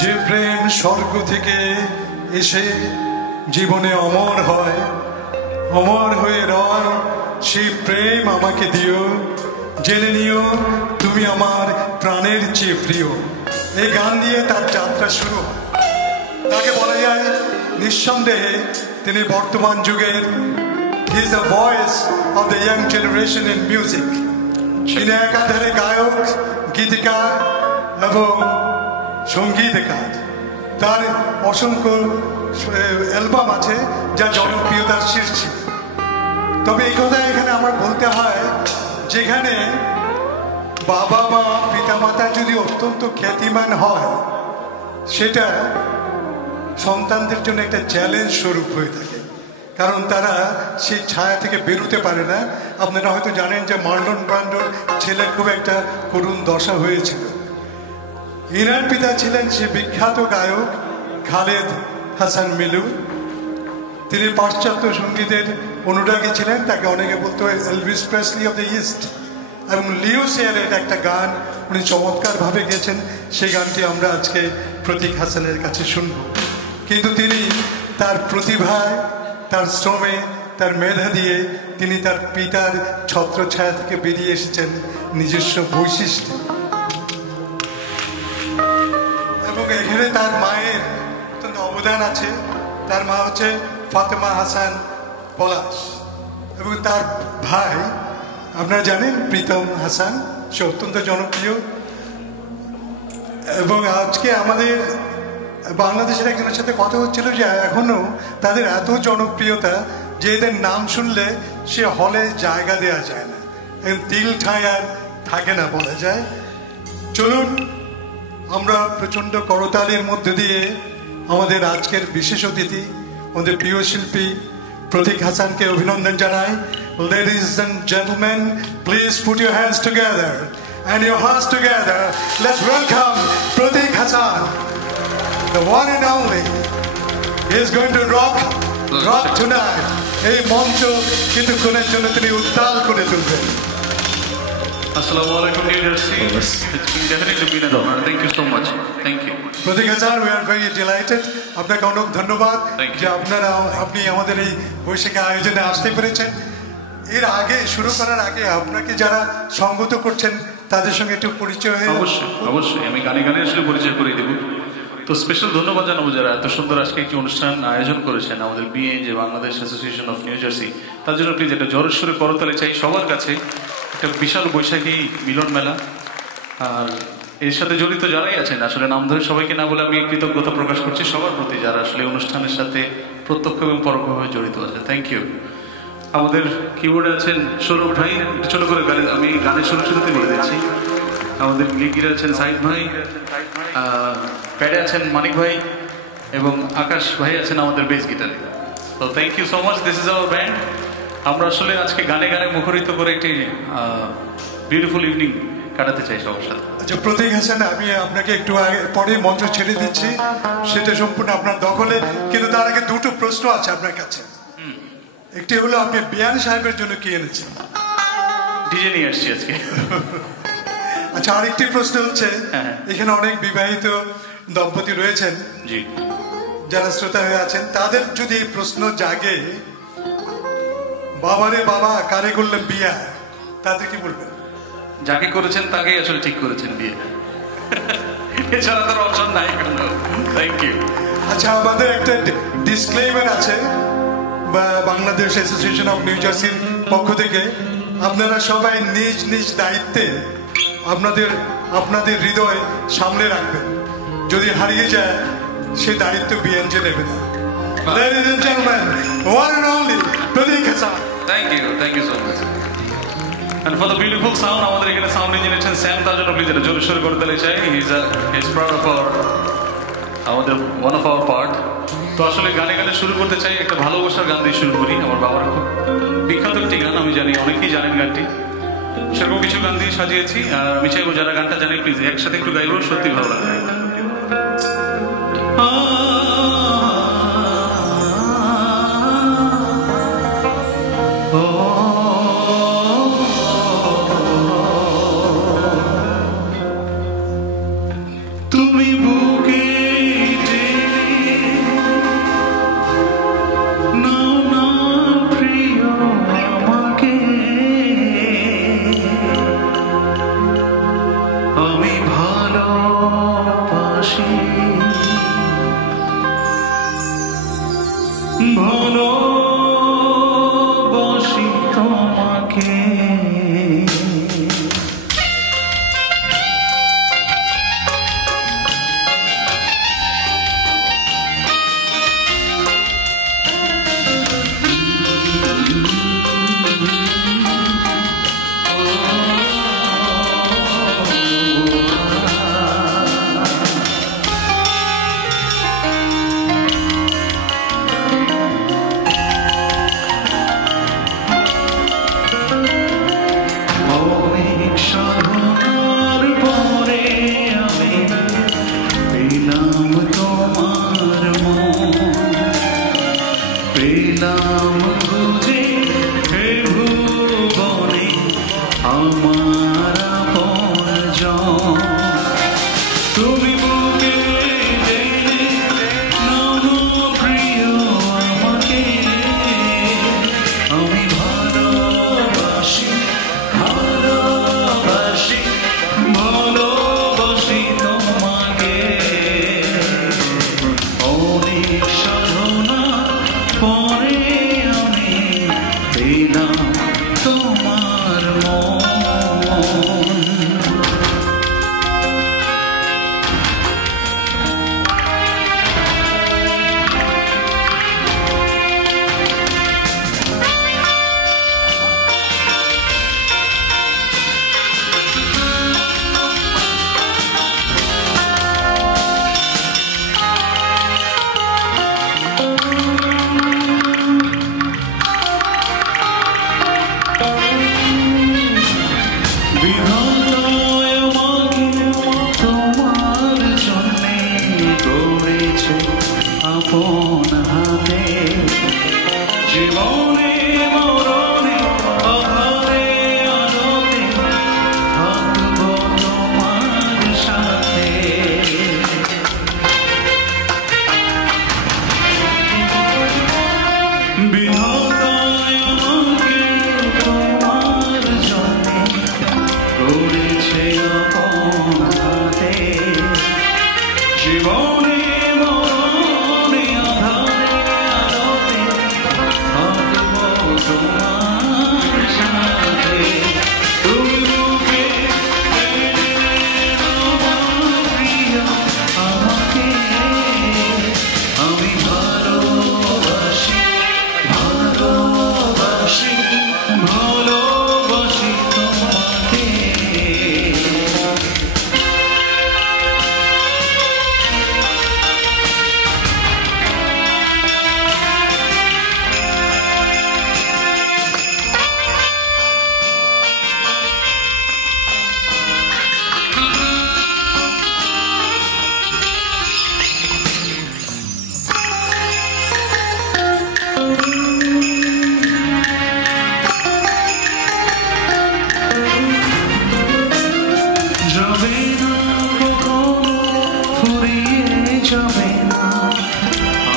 যে প্রেম স্বর্গ থেকে এসে জীবনে অমর হয়, অমর হয়ে রয়, সেই প্রেম আমাকে দিও। জেনে নিও তুমি আমার প্রাণের চেয়ে প্রিয়। এই গান দিয়ে তার যাত্রা শুরু হয়। তাকে বলা যায় নিঃসন্দেহে তিনি বর্তমান যুগের he is the voice of the young generation in music. তিনি একাধারে গায়ক, গীতিকার এবং সঙ্গীতকার। তার অসংখ্য অ্যালবাম আছে যা জনপ্রিয়তার শীর্ষে। তবে এই কথা এখানে আমার বলতে হয়, যেখানে বাবা মা পিতামাতা যদি অত্যন্ত খ্যাতিমান হয়, সেটা সন্তানদের জন্য একটা চ্যালেঞ্জ স্বরূপ হয়ে থাকে, কারণ তারা সেই ছায়া থেকে বেরোতে পারে না। আপনারা হয়তো জানেন যে মার্লন ব্র্যান্ডোর ছেলের খুব একটা করুণ দশা হয়েছিল। ইনার পিতা ছিলেন সে বিখ্যাত গায়ক খালেদ হাসান মিলু। তিনি পাশ্চাত্য সঙ্গীতের অনুরাগী ছিলেন, তাকে অনেকে বলতো Elvis Priestley of the east. এবং লিও সেয়ারের একটা গান উনি চমৎকারভাবে গেয়েছেন, সেই গানটি আমরা আজকে প্রতীক হাসানের কাছে শুনব। কিন্তু তিনি তার প্রতিভায়, তার শ্রমে, তার মেধা দিয়ে তিনি তার পিতার ছত্রছায়া থেকে বেরিয়ে এসেছেন নিজস্ব বৈশিষ্ট্য। এবং এখানে তার মায়ের অত্যন্ত অবদান আছে। তার মা হচ্ছে ফাতেমা হাসান পলাশ এবং তার ভাই আপনারা জানেন প্রীতম হাসান, সে অত্যন্ত জনপ্রিয়। এবং আজকে আমাদের বাংলাদেশের একজনের সাথে কথা হচ্ছিল যে এখনো তাদের এত জনপ্রিয়তা যে এদের নাম শুনলে সে হলে জায়গা দেওয়া যায় না, তিল ঠাঁই আর থাকে না বলা যায়। চলুন আমরা প্রচণ্ড করতালির মধ্যে দিয়ে আমাদের আজকের বিশেষ অতিথি, আমাদের প্রিয় শিল্পী প্রতীক হাসানকে অভিনন্দন জানাই। Ladies and gentlemen, please put your hands together and your hearts together. Let's welcome Pratik Hassan, the one and only. He is going to rock tonight. এই মঞ্চ কিছুক্ষণের জন্য তিনি উত্তাল করে তুলবেন। Assalamu alaikum, New Jersey. It's been definitely been an honor. Thank you so much. Thank you. Pratik Hassan, we are very delighted. আপনাকে অনেক ধন্যবাদ যে আপনি আমাদের এই বৈশাখী আয়োজনে আসতে পেরেছেন। এর আগে শুরু করার আগে আপনাকে যারা সঙ্গত করছেন তাদের সঙ্গে একটু পরিচয় হয়ে। অবশ্যই আমি গানে গানে আসলে পরিচয় করে দেব। তো স্পেশাল ধন্যবাদ জানাবো যারা এত সুন্দর আজকে একটি অনুষ্ঠান আয়োজন করেছেন, আমাদের BNJ Bangladesh association of New Jersey. তার জন্য প্লিজ একটা জোরের সুরে করতালি চাই সবার কাছে। একটা বিশাল বৈশাখী মিলন মেলা, আর এর সাথে জড়িত যারাই আছেন, আসলে নাম ধরে সবাইকে না বলে আমি কৃতজ্ঞতা প্রকাশ করছি সবার প্রতি যারা আসলে অনুষ্ঠানের সাথে প্রত্যক্ষ এবং পরোক্ষভাবে জড়িত আছে। Thank you. আমাদের কিবোর্ডে আছেন সৌরভ ভাই, একটু ছোট করে আমি গানের শুরুতে বলে দিচ্ছি। আমাদের লিগিরে আছেন সাইদ ভাই, প্যাডে আছেন মানিক ভাই এবং আকাশ ভাই আছেন আমাদের বেস গিটারে। তো thank you so much, this is our band. আমরা আসলে আজকে গানে গানে মুখরিত করে একটি বিউটিফুল ইভিনিং কাটাতে চাই সবার সাথে। আচ্ছা প্রতীক হাসান, আমি আপনাকে একটু পরে মঞ্চ ছেড়ে দিচ্ছি, সেটা সম্পূর্ণ আপনার দখলে। কিন্তু তার আগে দুটো প্রশ্ন আছে আপনার কাছে। একটি হলো আপনি বিয়ান সাহেবের জন্য কি এনেছেন? ডিজে নিয়ে আসছি আজকে। আচ্ছা, আরেকটি প্রশ্ন হচ্ছে, এখানে অনেক বিবাহিত দম্পতি রয়েছেন জি, যারা শ্রোতা হয়ে আছেন, তাদের যদি প্রশ্ন জাগে বাবারে বাবা কারে করলেন বিয়া, তাদের কি বলবেন? যাকে করেছেন তাকেই আসলে ঠিক করেছেন বিয়ে, এছাড়া তার অপশন নাই কোনো। Thank you. আচ্ছা, আমাদের একটা ডিসক্লেইমার আছে বাংলাদেশ অ্যাসোসিয়েশন অফ নিউ জার্সির পক্ষ থেকে। আপনারা সবাই নিজ নিজ দায়িত্বে আপনাদের হৃদয় সামলে রাখবেন। যদি হারিয়ে যায় সে দায়িত্ব বিএনজে নেবে না। Ladies and gentlemen, one and only Pratik Hassan. Thank you so much. And for the beautiful sound, আমাদের এখানে সাউন্ড ইঞ্জিনিয়ার আছেন স্যাম, তার জন্য প্লিজ এটা জোরে সোরে করে দিলে চাই। He's proud of আমাদের one of our part. তো আসলে গানে গানে শুরু করতে চাই, একটা ভালোবাসার গান দিয়ে শুরু করি। আমার বাবার খুব বিখ্যাত একটি গান, আমি জানি অনেকেই জানেন গানটি, সেরকম কিছু গান দিয়ে সাজিয়েছি। আর আমি চাইবো যারা গানটা জানে প্লিজ একসাথে একটু গাইবো, সত্যি ভালো লাগবে। তুমি বুকে জীবনে মরণে আধারে আলোতে থাকবো তোমার সাথে। তুমি বুকে টেনে নাও প্রিয় আমাকে, আমি ভালোবাসি ভালোবাসি ভালোবাসি তোমাকে। যাবে না কখনো ফুরিয়ে যাবে না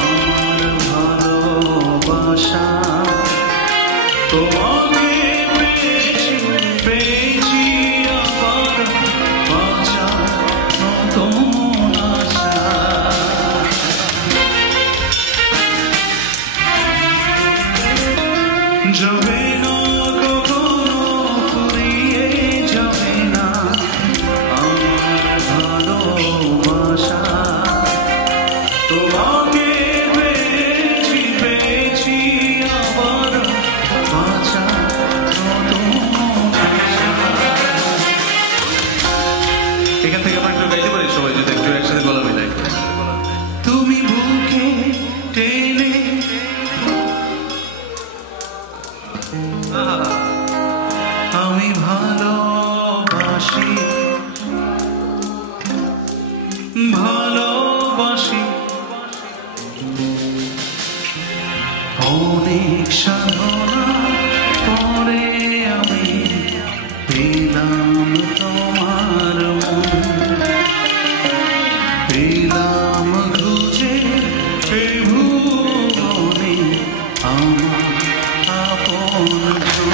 আমার ভালোবাসা, তোমাকে পেয়েছি পেয়েছি আবার বাঁচার নতুন আশা। যাবে না কখনো ফুরিয়ে যাবে না আমার ভালোবাসা, তোমাকে পেয়েছি পেয়েছি আবার বাঁচার নতুন আশা। এখান থেকে আমরা একটু গাইতে পারি সবাই, যদি একটু একসাথে গলা মিলাই। তুমি বুকে টেনে আমি ভালোবাসি ভালোবাসি, অনেক সাধনা পরে আমি পেলাম তোমার মন, পেলাম খুঁজে এই ভুবনে আমার আপন জন।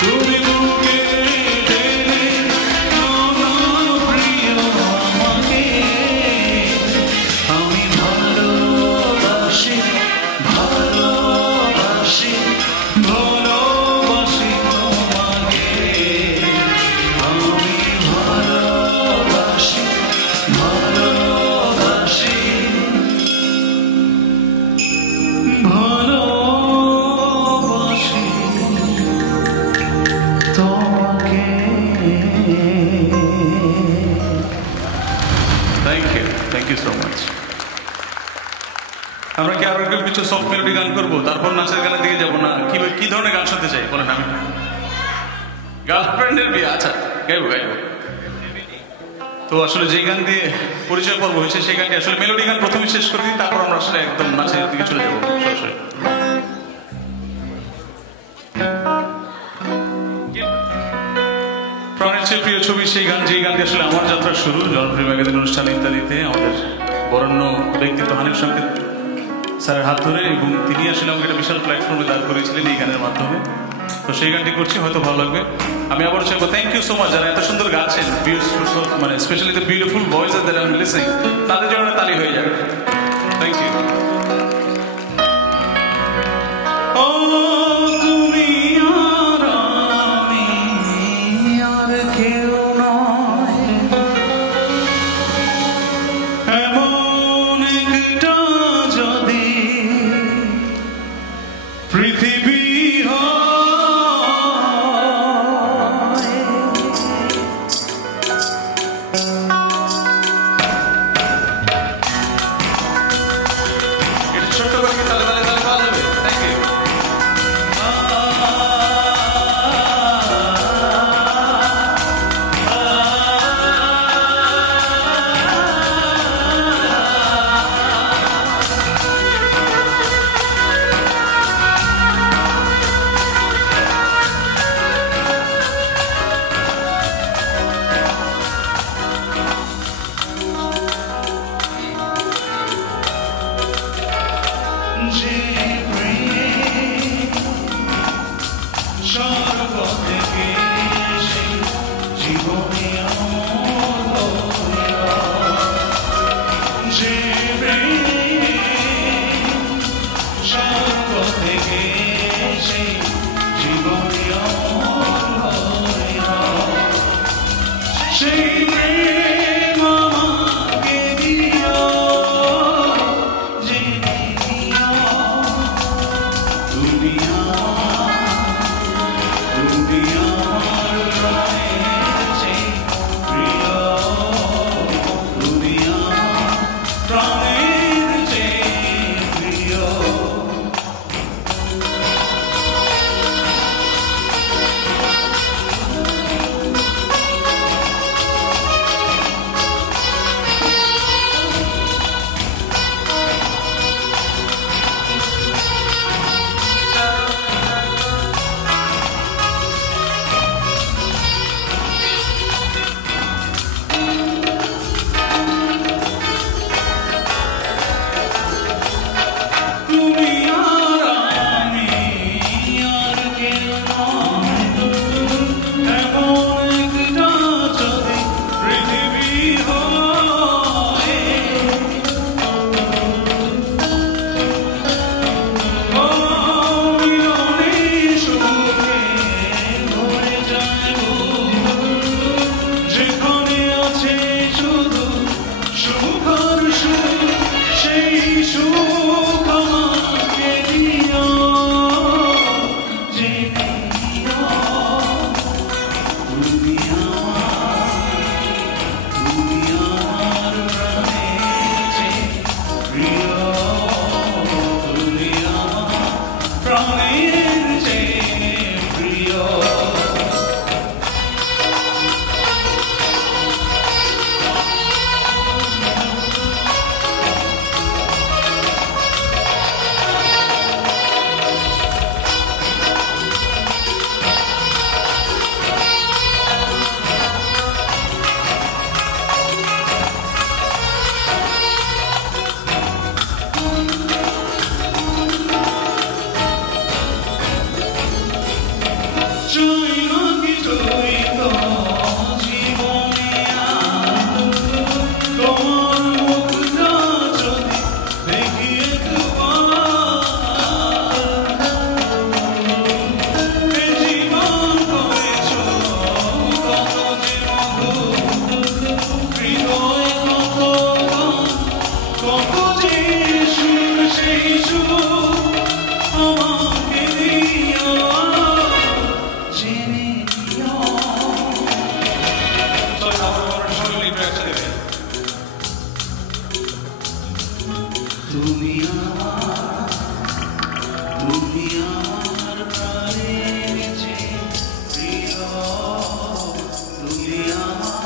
তুমি বুকে টেনে নাও প্রিয় আমাকে, আমি ভালোবাসি ভালোবাসি ভালোবাসি তোমাকে, আমি ভালোবাসি ভালোবাসি ভালোবাসি তোমাকে। Thank you so much. আমরা কি আরো একটু কিছু সফট মেলোডি গান করবো, তারপর নাচের গানের দিকে যাবো না? কি ধরনের গান শুনতে চাই বলেন? আমি গার্লফ্রেন্ডের বিয়ে, আচ্ছা গাইবো গাইবো। তো আসলে যে গান দিয়ে পরিচয় পর্ব হয়েছে সেই গানটি আসলে মেলোডি গান প্রথমে শেষ করে দিই, তারপর আমরা আসলে একদম নাচের দিকে চলে যাবো সরাসরি। প্রাণের চেয়ে প্রিয় ছবি সেই গান, যে গান দিয়ে আসলে আমার যাত্রা শুরু, জনপ্রিয় ম্যাগাজিন অনুষ্ঠান ইত্যাদিতে আমাদের বরেণ্য ব্যক্তিত্ব হানিফ সংকেত স্যারের হাত ধরে, এবং তিনি আসলে আমাকে একটা বিশাল প্ল্যাটফর্মে দাঁড় করেছিলেন এই গানের মাধ্যমে। তো সেই গানটি করছি, হয়তো ভালো লাগবে। আমি আবার চাইবো থ্যাংক ইউ সো মাচ যারা এত সুন্দর গাছেন, মানে specially the beautiful voices that I am listening, তাদের জন্য তালি হয়ে যাবে। Thank you. তুমি আর আমি আর কেউ নয়, এমন একটা যদি পৃথিবী ছোট্ট করে তালে তালে তালে পাওয়া যাবে। Thank you. কিছু আমাকে দিও জেনে নিও। চল আমরা সকলে একটু একসাথে গাই। তুমি আমার প্রাণের চেয়ে প্রিয়, তুমি আমার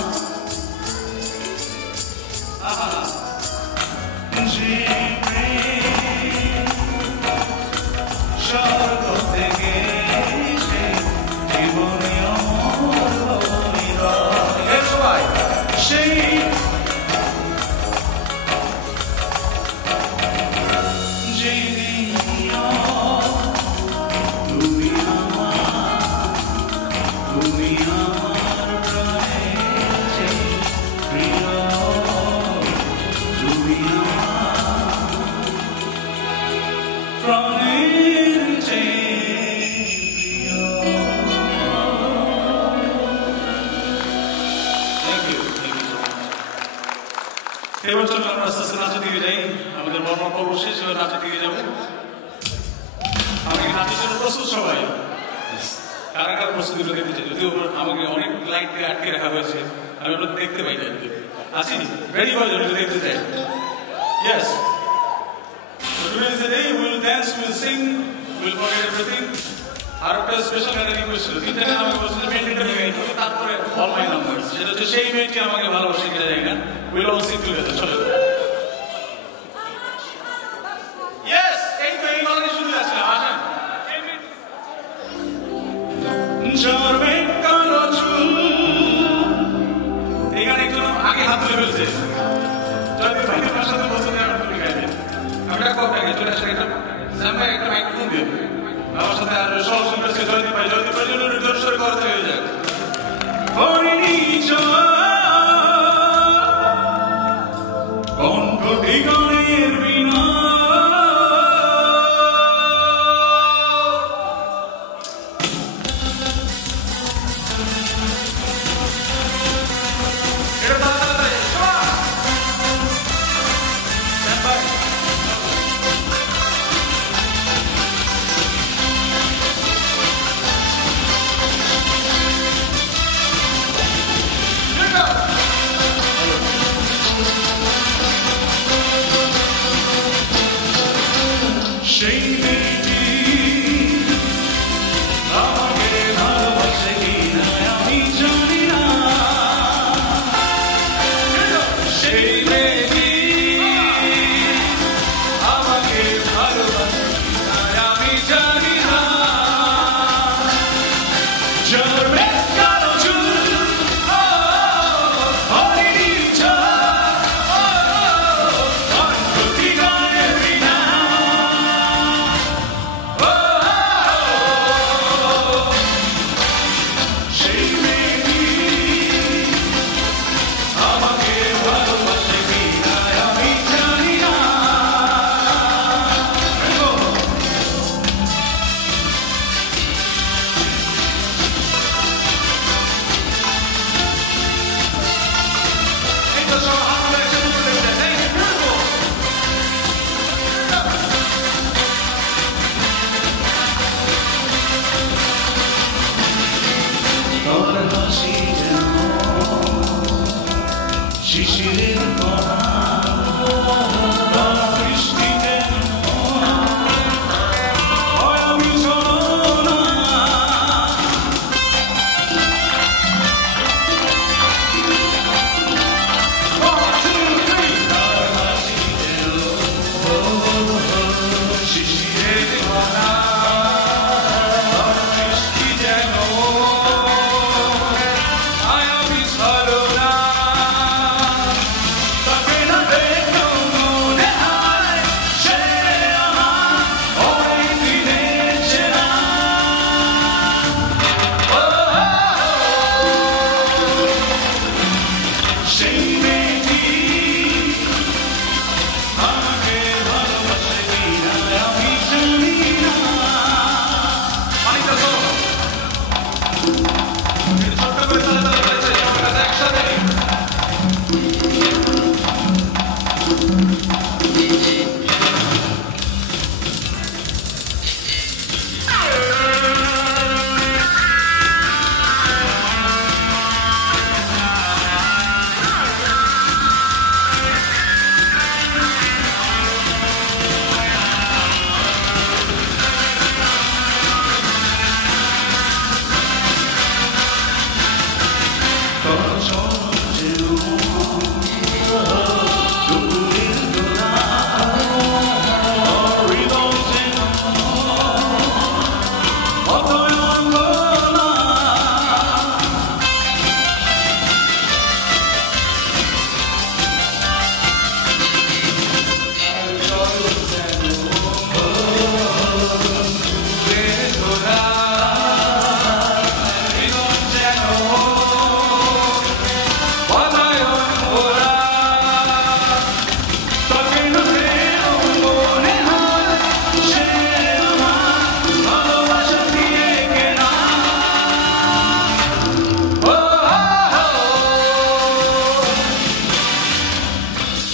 যে প্রেম স্বর্গ থেকে এসে জীবনে অমর হৃদয় সবাই সেই এবার চলুন আমরা আস্তে আস্তে নাচের দিকে যাই। আমাদের বর্ণনা পর্ব শেষ হয়ে নাচের দিকে যাবো। আমাকে নাচের জন্য প্রস্তুত সবাই? কারা কারা প্রস্তুতিগুলো দেখতে চাই? যদিও আমাকে অনেক লাইট দিয়ে আটকে রাখা হয়েছে, আমি ওটা দেখতে পাই না। আছি রেডি করার জন্য দেখতে চাই। Yes. So today is the day we'll dance, we'll sing, we'll forget everything. আর একটা স্পেশাল একটা রিকোয়েস্ট ছিল, তিনটা গান আমাকে বলছিল মেয়েটা গাই, তারপরে অল মাই নাম্বারস, সেটা হচ্ছে সেই মেয়েটি আমাকে ভালোবাসে কিনা যায় না। Will all Singh together. চলো। ইয়েস, এই তো এই গানটা শুনতে যাচ্ছিলাম। আসেন। জরবে কালো চুল, এই গান একজন আগে হাত তুলে ফেলছে। জয়দীপ ভাই আমার সাথে বলছে না তুমি গাইবে। আমি ডাকবো আপনাকে, চলে আসলে একটা জামাই একটা মাইক্রোফোন দিয়ে আমার সাথে আর সরাসরি করেছে জয়দীপ ভাই। জয়দীপ ভাই জন্য জোর সোরে করতে হয়ে যাক। হরিণী কণ্ঠটি গানের বিনা সেই মেয়েটি আমাকে ভালোবাসে কিনা আমি জানি না। সেই মেয়েটি আমাকে ভালোবাসে কিনা আমি জানি না। জরবে কালো চুল, হরিণী কণ্ঠটি গানের বিনা শিশিরের বৃষ্টিতে আমি ঝরনা শিশিরের বৃষ্টি যেন আমি ঝরনা।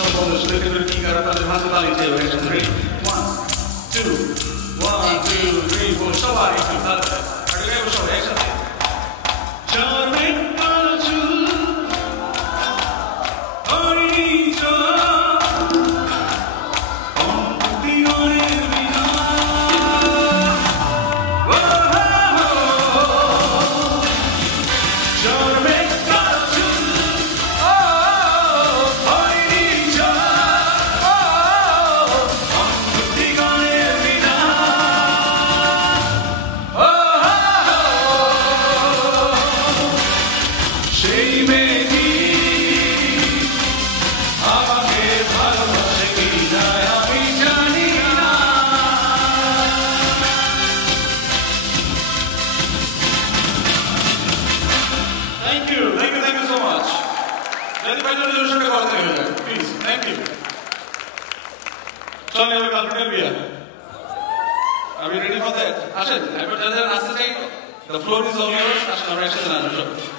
কথা বলবো সেটা কিন্তু কি কারণ তাদের হাতে তালি দিয়ে একসাথে রেডি 1 2 1 2 3 4 সবাই একটু তালি আর গাইবো সবাই একসাথে চরমের কালো চুল হরিণী চোখ Are we ready for that? Ashen, I'm going to ask the floor is all yours. Ashen, I'm ready to answer.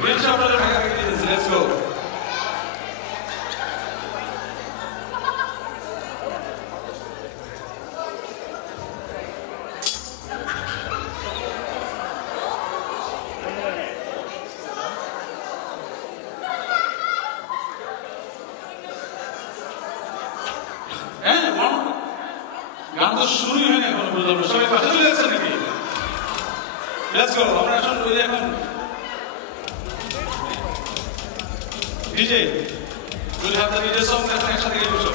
Prince আপনারা ঢাকা থেকে দিয়েছে লেটস গো গান তো শুরুই হয়নি এখনো বুঝলাম না সবাই পাশে চলে যাচ্ছে নাকি লেটস গো আমরা এখন ডিজে যদি হাতে ডিজে সং এখন একসাথে গিয়ে বসো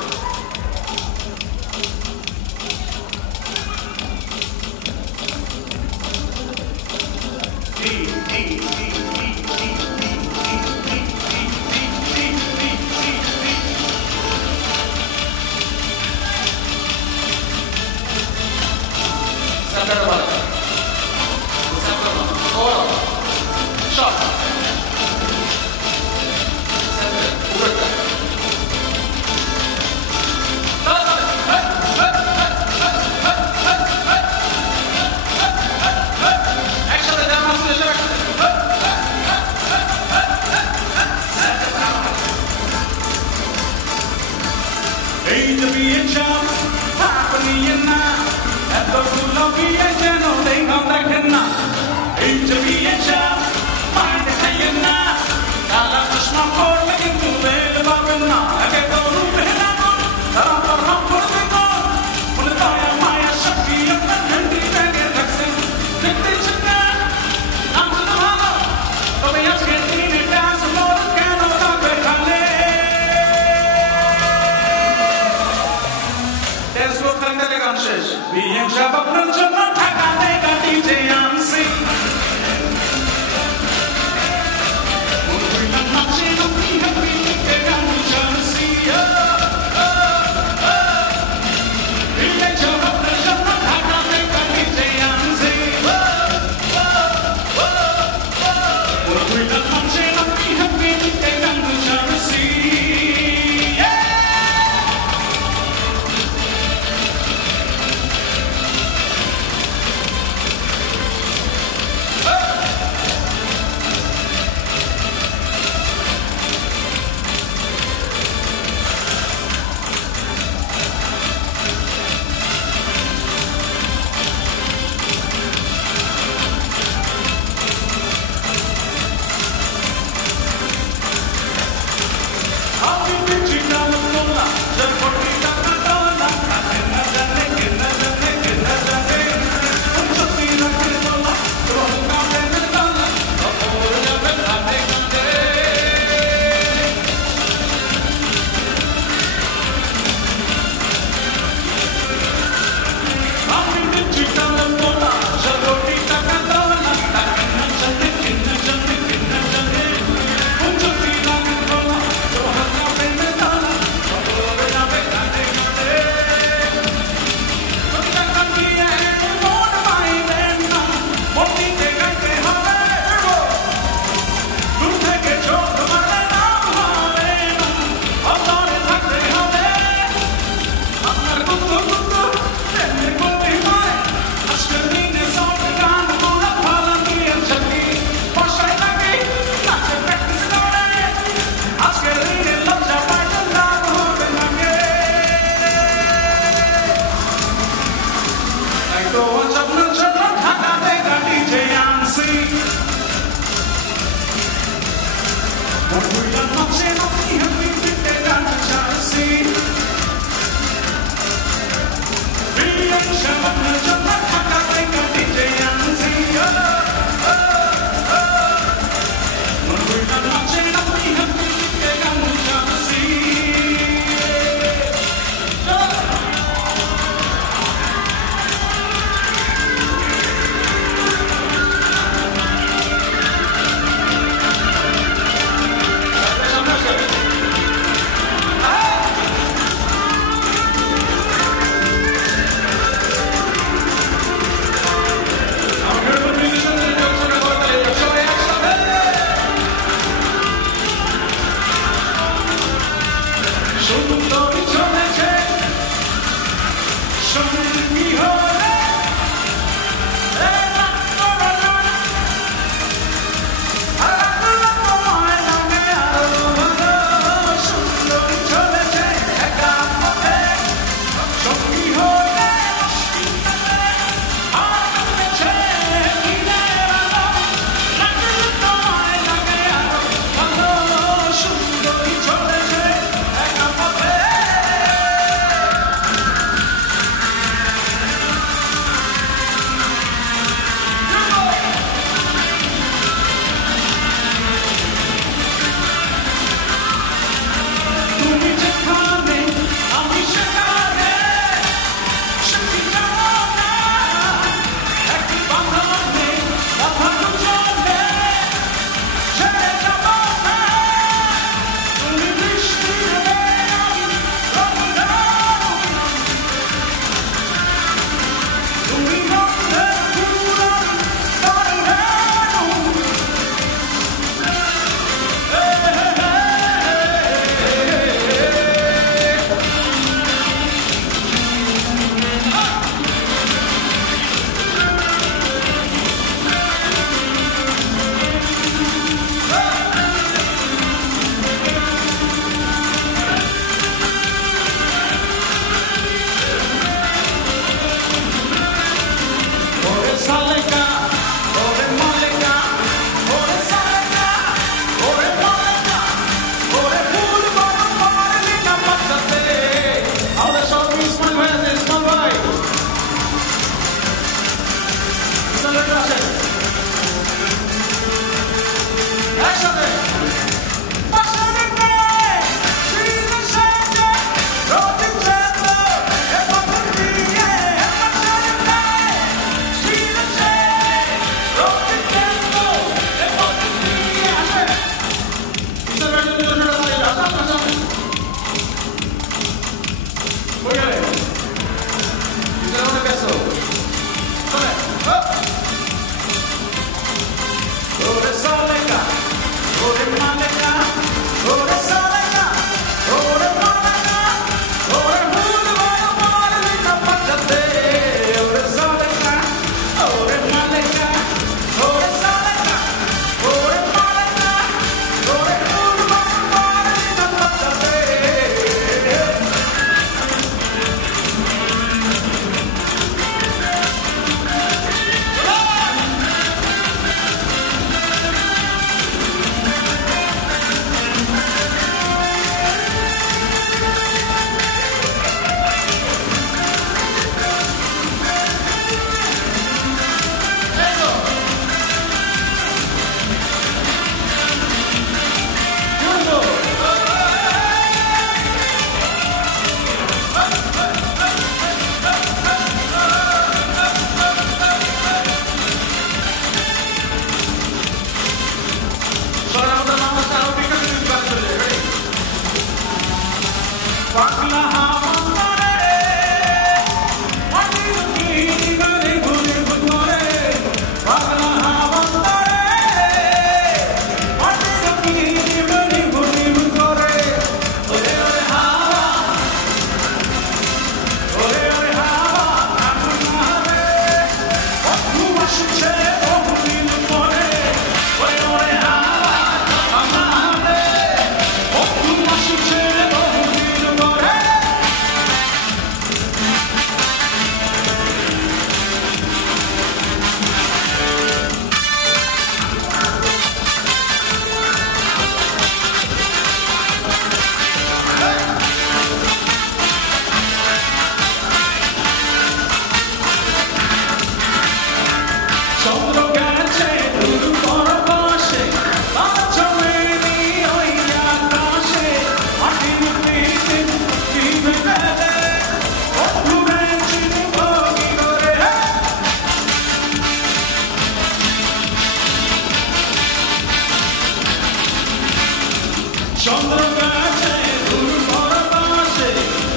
চন্দ্র গাছে দুর্বর পাশে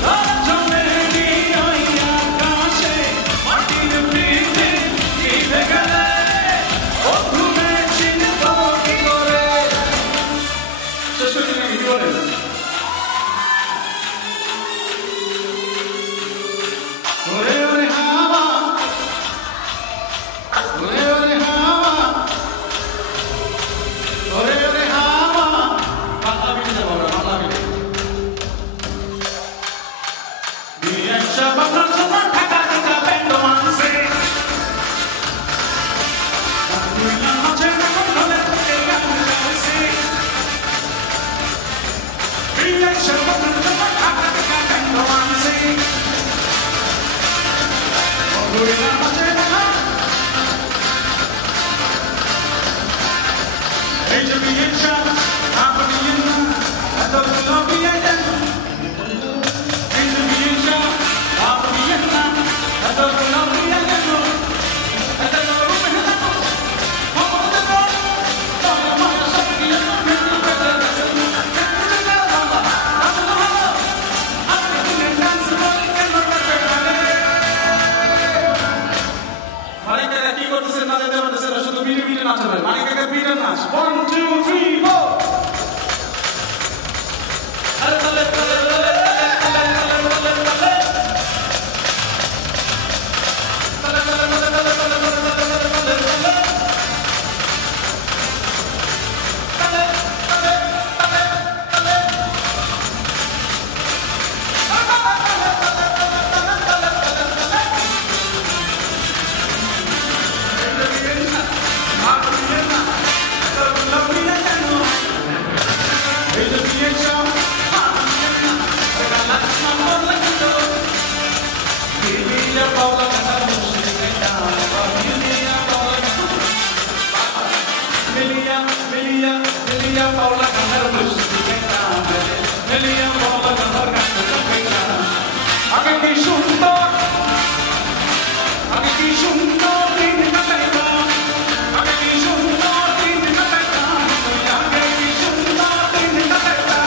তারা জমে ওই আকাশে মাটির পিঠে নিভে গেলে ও ঘুমে চিনব কি করে শেষ করে নাকি কি বলে ওরে ওরে হাওয়া ওরে ওরে হাওয়া ওরে ওরে হাওয়া বাংলা বিটে যাবো আমরা বাংলা বিটে বিয়ের সব আপনার সবার ঢাকা ঢাকা ব্যান্ড মানছে দুনিয়া মাঝে এখন হলে এই গান গাইছে বিয়ের সব আপনার সবার ঢাকা ঢাকা ব্যান্ড মানছে দুনিয়া মাঝে এখন এই যে বিয়ের সব আপনি না এত লবিয়ে দেন এই যে বিয়ের সব আপনি না এত লবিয়ে দেন এত লবিয়ে দেন মমতা দেন তোমার মনে সব কি না মেনে পেতে দেন আপনি দিনে ডান্স বলে কেন করতে পারে মানিকা কি করতেছে না যেতে পারতেছে না শুধু বিটে বিটে নাচবে মানিকা বিটে নাচ 1 2 3 4 আরে তলে তলে তলে Paula cantar blues, Melia Paula cantar Aquí junto, tiene una letra. Aquí junto, tiene una letra. Aquí junto, tiene una letra.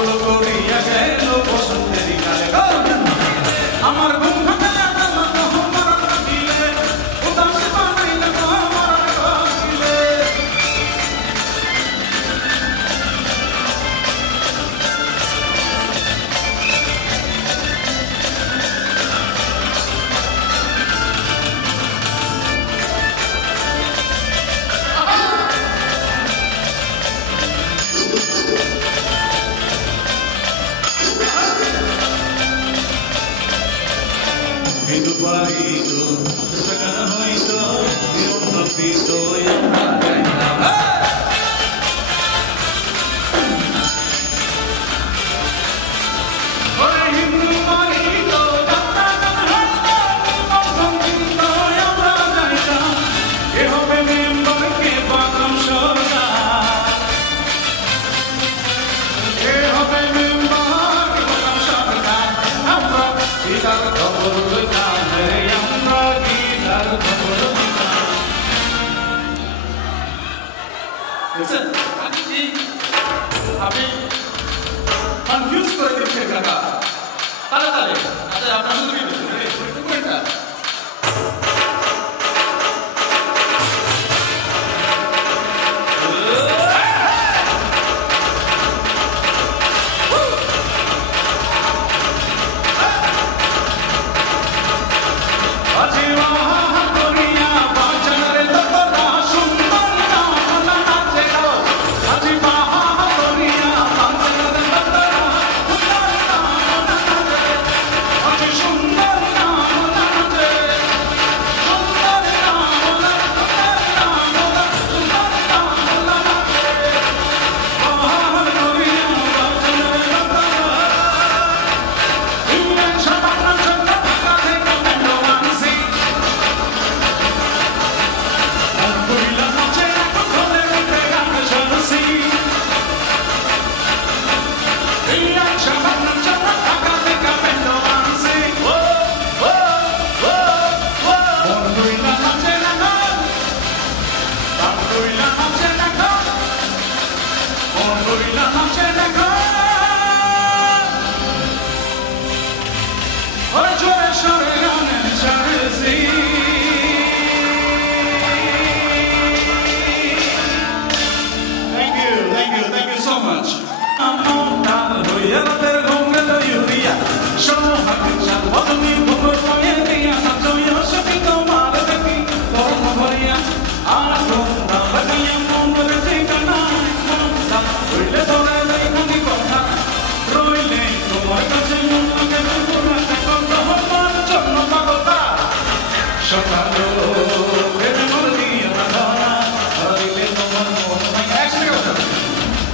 পাগল করিয়া গেল বসন্তের কালে আমার ঘুম ভাঙে আমি কনফিউজ করে দিচ্ছি কাকা তাড়াতাড়ি আচ্ছা আপনার শুধু কি এটা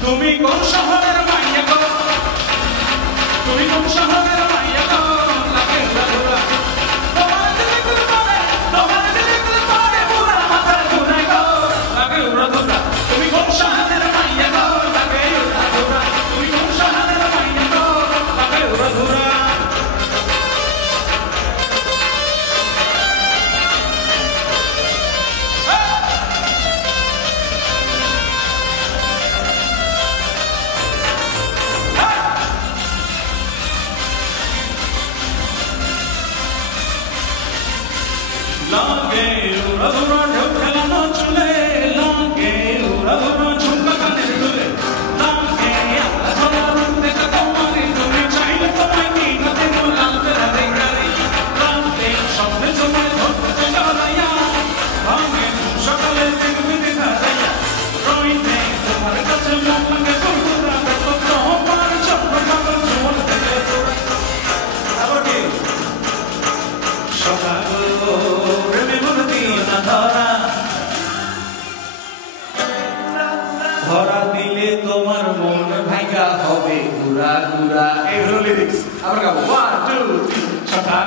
তুমি কোন শহরের মাইয়া গো তুমি কোন শহরের মাইয়া গো লাগে উড়া তোমার দিলে করে পুরা মাথার ঘুরে গো লাগে উড়া তুমি কোন শহরের মাইয়া গো লাগে উড়া তুমি কোন শহরের মাইয়া গো লাগে উড়া লাগে উড়া ঢেউ খেলানো চুলে লাগে উড়া ঝুমকা কানের দুলে লাগে আল্লাহ ধরা রূপ দেখা তোমারে তুমি চাইলে তোমায় কি নদী লালতে রেঙ্গারি লাগে স্বপ্নে তোমায় ধরতে গলাইয়া ভাঙে সকালে দিনবিদি ধারাইয়া রইলে তোমার কাছে মন লাগে বন্ধুরা দেখো তোমার চন্দ্র পাগল জীবন থেকে আবার কি সকাল ধরা দিলে তোমার মন ভাঙা হবে গুড়া গুড়া এই হলো লিরিক্স আবার গাবো 1 2 3 সকাল